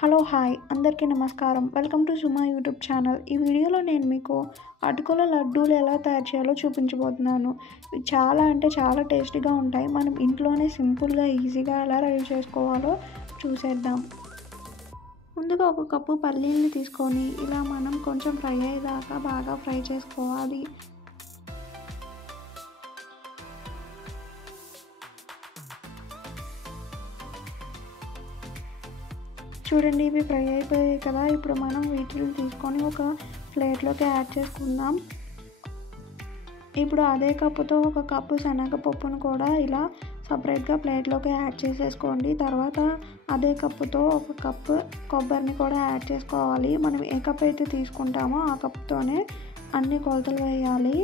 Hello hi అందరికీ నమస్కారం. Welcome to Suma YouTube channel. ఈ వీడియోలో నేను మీకు అటుకుల లడ్డూలు ఎలా తయారు చేయాలో చూపించబోతున్నాను. ఇవి చాలా టేస్టీగా ఉంటాయి. మనం ఇంట్లోనే సింపుల్గా ఈజీగా ఎలా రెడీ చేసుకోవాలో చూసేద్దాం. ముందుగా ఒక కప్పు పల్లీలు తీసుకొని ఇలా మనం కొంచెం ఫ్రై అయ్యేదాకా బాగా ఫ్రై చేసుకోవాలి. చూడండి, ఇవి ఫ్రై అయిపోయాయి కదా. ఇప్పుడు మనం వీటిని తీసుకొని ఒక ప్లేట్లోకి యాడ్ చేసుకుందాం. ఇప్పుడు అదే కప్పుతో ఒక కప్పు శనగపప్పును కూడా ఇలా సపరేట్గా ప్లేట్లోకి యాడ్ చేసేసుకోండి. తర్వాత అదే కప్పుతో ఒక కప్పు కొబ్బరిని కూడా యాడ్ చేసుకోవాలి. మనం ఏ కప్ అయితే తీసుకుంటామో ఆ కప్పుతోనే అన్ని కొలతలు వేయాలి.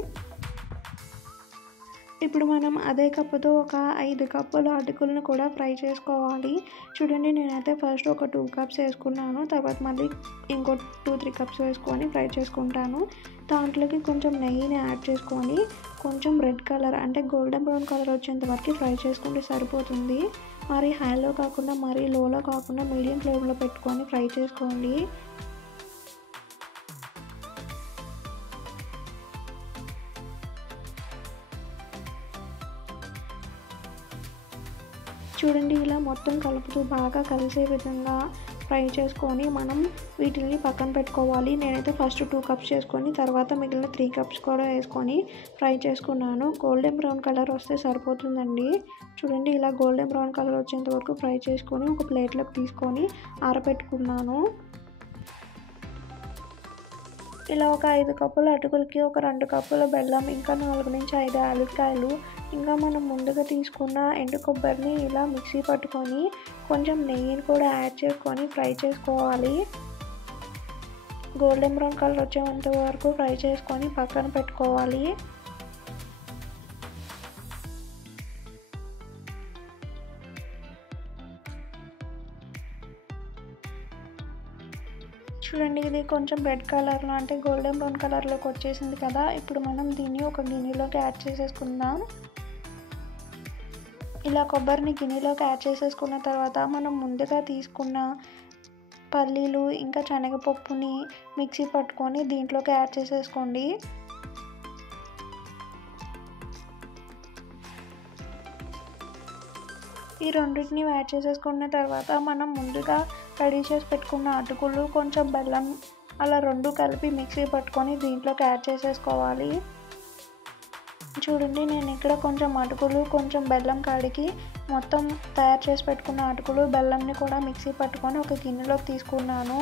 ఇప్పుడు మనం అదే కప్పుతో ఒక 5 కప్పుల అటుకులను కూడా ఫ్రై చేసుకోవాలి. చూడండి, నేనైతే ఫస్ట్ ఒక 2 కప్స్ వేసుకున్నాను. తర్వాత మళ్ళీ ఇంకో 2-3 కప్స్ వేసుకొని ఫ్రై చేసుకుంటాను. దాంట్లోకి కొంచెం నెయ్యిని యాడ్ చేసుకొని కొంచెం రెడ్ కలర్ అంటే గోల్డెన్ బ్రౌన్ కలర్ వచ్చేంత వరకు ఫ్రై చేసుకుంటే సరిపోతుంది. మరి హైలో కాకుండా మరీ లోలో కాకుండా మీడియం ఫ్లేమ్లో పెట్టుకొని ఫ్రై చేసుకోండి. చూడండి, ఇలా మొత్తం కలుపుతూ బాగా కలిసే విధంగా ఫ్రై చేసుకొని మనం వీటిని పక్కన పెట్టుకోవాలి. నేనైతే ఫస్ట్ 2 కప్స్ చేసుకొని తర్వాత మిగిలిన 3 కప్స్ కూడా వేసుకొని ఫ్రై చేసుకున్నాను. గోల్డెన్ బ్రౌన్ కలర్ వస్తే సరిపోతుందండి. చూడండి, ఇలా గోల్డెన్ బ్రౌన్ కలర్ వచ్చేంత వరకు ఫ్రై చేసుకొని ఒక ప్లేట్లోకి తీసుకొని ఆరబెట్టుకున్నాను. ఇలా ఒక 5 కప్పుల అటుకులకి ఒక 2 కప్పుల బెల్లం, ఇంకా 4-5 యాలక్కాయలు, ఇంకా మనం ముందుగా తీసుకున్న ఎండు కొబ్బరిని ఇలా మిక్సీ పట్టుకొని కొంచెం నెయ్యిని కూడా యాడ్ చేసుకొని ఫ్రై చేసుకోవాలి. గోల్డెన్ బ్రౌన్ కలర్ వచ్చేంత వరకు ఫ్రై చేసుకొని పక్కన పెట్టుకోవాలి. చూడండి, ఇది కొంచెం రెడ్ కలర్లో అంటే గోల్డెన్ బ్రౌన్ కలర్లోకి వచ్చేసింది కదా. ఇప్పుడు మనం దీన్ని ఒక గిన్నెలోకి యాడ్ చేసేసుకుందాం. ఇలా కొబ్బరిని గిన్నెలోకి యాడ్ చేసేసుకున్న తర్వాత మనం ముందుగా తీసుకున్న పల్లీలు ఇంకా శనగపప్పుని మిక్సీ పట్టుకొని దీంట్లోకి యాడ్ చేసేసుకోండి. ఈ రెండింటిని యాడ్ చేసేసుకున్న తర్వాత మనం ముందుగా రెడీ చేసి పెట్టుకున్న అటుకులు కొంచెం బెల్లం అలా 2 కలిపి మిక్సీ పట్టుకొని దీంట్లోకి యాడ్ చేసేసుకోవాలి. చూడండి, నేను ఇక్కడ కొంచెం అటుకులు కొంచెం బెల్లం కాడికి మొత్తం తయారు చేసి పెట్టుకున్న అటుకులు బెల్లంని కూడా మిక్సీ పట్టుకొని ఒక గిన్నెలోకి తీసుకున్నాను.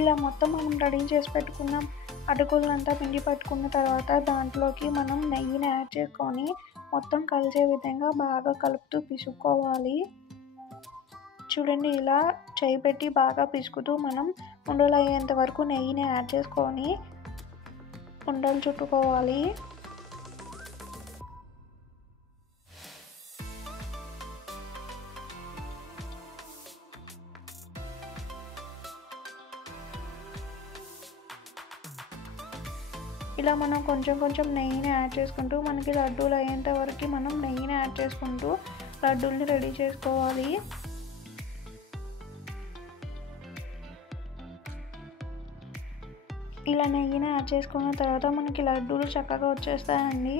ఇలా మొత్తం మనం రెడీ చేసి పెట్టుకున్న అటుకులంతా పిండి పట్టుకున్న తర్వాత దాంట్లోకి మనం నెయ్యిని యాడ్ చేసుకొని మొత్తం కలిసే విధంగా బాగా కలుపుతూ పిసుక్కోవాలి. చూడండి, ఇలా చేయి పెట్టి బాగా పిసుకుతూ మనం ఉండలు అయ్యేంత వరకు నెయ్యిని యాడ్ చేసుకొని ఉండలు చుట్టుకోవాలి. ఇలా మనం కొంచెం నెయ్యిని యాడ్ చేసుకుంటూ మనకి లడ్డూలు అయ్యేంత వరకు మనం నెయ్యిని యాడ్ చేసుకుంటూ లడ్డూల్ని రెడీ చేసుకోవాలి. ఇలా నెయ్యిని యాడ్ చేసుకున్న తర్వాత మనకి లడ్డూలు చక్కగా వచ్చేస్తాయండి.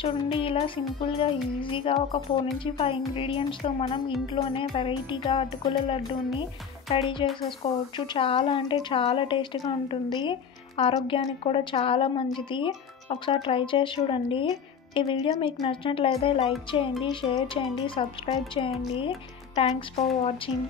చూడండి, ఇలా సింపుల్గా ఈజీగా ఒక 4-5 ఇంగ్రీడియంట్స్తో మనం ఇంట్లోనే వెరైటీగా అటుకుల లడ్డూని రెడీ చేసేసుకోవచ్చు. చాలా టేస్టీగా ఉంటుంది. ఆరోగ్యానికి కూడా చాలా మంచిది. ఒకసారి ట్రై చేసి చూడండి. ఈ వీడియో మీకు నచ్చినట్లయితే లైక్ చేయండి, షేర్ చేయండి, సబ్స్క్రైబ్ చేయండి. Thanks for watching.